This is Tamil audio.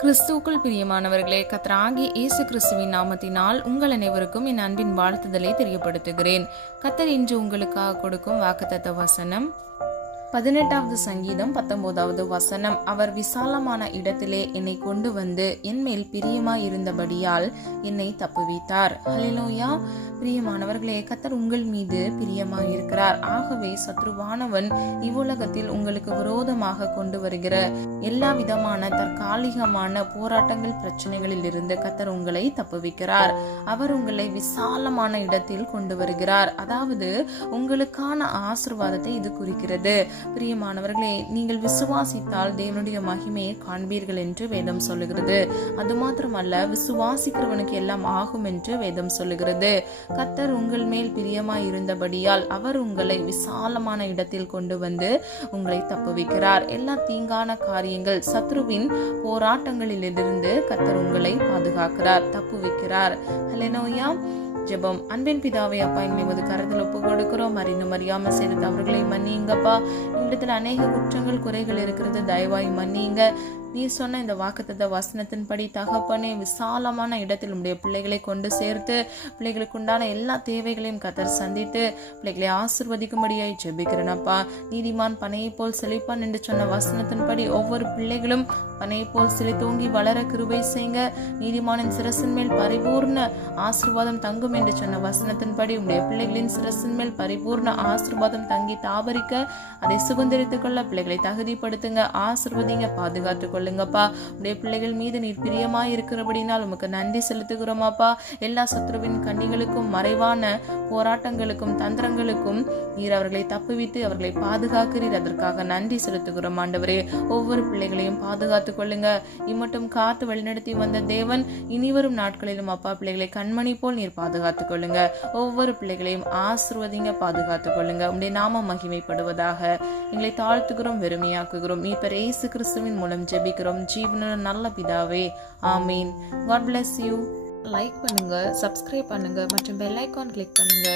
கிறிஸ்துவுக்குள் பிரியமானவர்களே, கர்த்தராகிய இயேசு கிறிஸ்துவின் நாமத்தினால் உங்கள் அனைவருக்கும் என் அன்பின் வாழ்த்துதலை தெரியப்படுத்துகிறேன். கர்த்தர் இன்று உங்களுக்காக கொடுக்கும் வாக்குத்தத்த வசனம் 18வது சங்கீதம் 19வது வசனம். அவர் விசாலமான இடத்திலே என்னை கொண்டு வந்து என் மேல் பிரியமாய் இருந்தபடியால் என்னை தப்புவித்தார். ஹல்லேலூயா. பிரியமானவர்களே, கர்த்தர் உங்கள் மீது பிரியமாய் இருக்கிறார். ஆகவே சத்ருவானவன் இவ்வுலகத்தில் உங்களுக்கு விரோதமாக கொண்டு வருகிற எல்லா விதமான தற்காலிகமான போராட்டங்கள், பிரச்சனைகளில் இருந்து கர்த்தர் உங்களை தப்புவிக்கிறார். அவர் உங்களை விசாலமான இடத்தில் கொண்டு வருகிறார். அதாவது உங்களுக்கான ஆசீர்வாதத்தை இது குறிக்கிறது. பிரியமானவர்களே, நீங்கள் விசுவாசித்தால் தேவனுடைய மகிமையை காண்பீர்கள் என்று வேதம் சொல்லுகிறது. அது மாத்திரமல்ல, விசுவாசிக்கிறவனுக்கு எல்லாம் ஆகும் என்று வேதம் சொல்லுகிறது. கர்த்தர் உங்கள் மேல் பிரியமாய் இருந்தபடியால் அவர் உங்களை விசாலமான இடத்தில் கொண்டு வந்து உங்களை தப்புவிக்கிறார். எல்லா தீங்கான காரியங்கள், சத்ருவின் போராட்டங்களிலிருந்து கர்த்தர் உங்களை பாதுகாக்கிறார், தப்புவிக்கிறார். ஹல்லேலூயா. ஜெபம். அன்பின் பிதாவே, அப்பா, எங்களை கருத்தில் ஒப்பு கொடுக்கிறோம். அறிந்தும் அறியாம செய்த தவறுகளை மன்னிங்கப்பா. எங்களிடத்துல அநேக குற்றங்கள், குறைகள் இருக்கிறது, தயவாய் மன்னிங்க. நீ சொன்ன இந்த வாக்குத்தத்த வசனத்தின்படி தகப்பனே, விசாலமான இடத்தில் உடைய பிள்ளைகளை கொண்டு சேர்த்து பிள்ளைகளுக்கு உண்டான எல்லா தேவைகளையும் கர்த்தர் சந்தித்து பிள்ளைகளை ஆசிர்வதிக்கும்படியாய் ஜெபிக்கிறேனப்பா. நீதிமான் பனையை போல் செழிப்பான் என்று சொன்ன வசனத்தின்படி ஒவ்வொரு பிள்ளைகளும் பனையை போல் செழித்தோங்கி வளர கிருபை செய்யுங்க. நீதிமானின் சிரசின் மேல் பரிபூர்ண ஆசீர்வாதம் தங்கும் என்று சொன்ன வசனத்தின்படி உடைய பிள்ளைகளின் சிரசின் மேல் பரிபூர்ண ஆசீர்வாதம் தங்கி தாபரிக்க அதை சுதந்திரித்துக் கொள்ள பிள்ளைகளை தகுதிப்படுத்துங்க, ஆசீர்வதிங்க, பாதுகாத்துக் கொள்ளுங்கப்பா. உடைய பிள்ளைகள் மீது நீர் பிரியமாய் இருக்கிறபடினால் உமக்கு நன்றி செலுத்துகிறோமாப்பா. எல்லா சத்ருவின் கண்ணிகளுக்கும், மறைவான போராட்டங்களுக்கும், தந்திரங்களுக்கும் நீர் அவர்களை தப்புவித்து அவர்களை பாதுகாக்கிறீர். அதற்காக நன்றி செலுத்துகிறோம் ஆண்டவரே. ஒவ்வொரு பிள்ளைகளையும் பாதுகாத்துக் கொள்ளுங்க. இம்மட்டும் காத்து வழிநடத்தி வந்த தேவன் இனிவரும் நாட்களிலும் அப்பா பிள்ளைகளை கண்மணி போல் நீர் பாதுகாத்துக் கொள்ளுங்க. ஒவ்வொரு பிள்ளைகளையும் ஆசீர்வதிங்க, பாதுகாத்துக் கொள்ளுங்க. உடைய நாமம் மகிமைப்படுவதாக. எங்களை தாழ்த்துகிறோம், வெறுமையாக்குகிறோம். மீட்பர் இயேசு கிறிஸ்துவின் மூலம் ஜெபிக்கிறோம் ஜீவனுள்ள நல்ல பிதாவே. ஆமீன். God bless you. லைக் பண்ணுங்க, சப்ஸ்கிரைப் பண்ணுங்க மற்றும் பெல் ஐகான் கிளிக் பண்ணுங்க.